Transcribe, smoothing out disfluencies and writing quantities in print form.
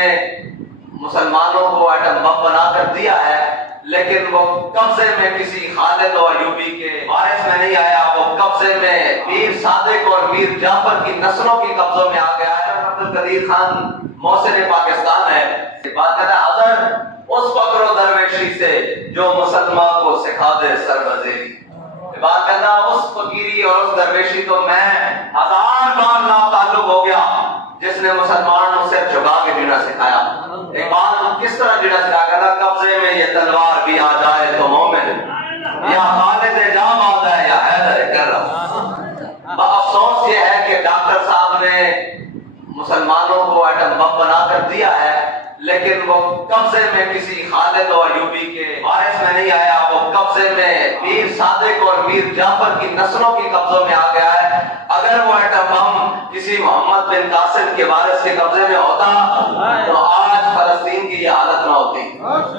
نے مسلمانوں کو ایٹم بم بنا کر دیا ہے، لیکن وہ قبضے میں کسی خالد اور ایوبی کے وارث میں نہیں آیا، وہ قبضے میں میر صادق اور میر جعفر کی نسلوں کی قبضوں میں آ گیا ہے۔ عبد القدیر خان محسن پاکستان ہے، بات کہتا ہے اگر اس فقر و درویشی سے جو مسلمان کو سکھا دے سربزیری، بات کہتا ہے اس فقیری اور اس درویشی تو میں 1000 بار ناتعلق ہو گیا جس نے مسلمان کو صرف جھکا کے جینا سکھایا۔ ایک بات کس طرح جینا سکھایا، کہتا قبضے میں یہ تلوار بھی آ جائے تو مومن، یا خالد جام آ جائے یا حیدر کرم۔ افسوس یہ ہے کہ ڈاکٹر صاحب نے مسلمانوں کو ایٹم بم بنا کر دیا ہے، لیکن وہ قبضے میں کسی خالد اور ایوبی کے وارث میں نہیں آیا، وہ قبضے میں میر صادق اور میر جعفر کی نسلوں کی قبضوں میں آ گیا ہے۔ اگر وہ ایٹم بم کسی محمد بن قاسم کے وارث کے قبضے میں ہوتا تو آج فلسطین کی یہ حالت نہ ہوتی۔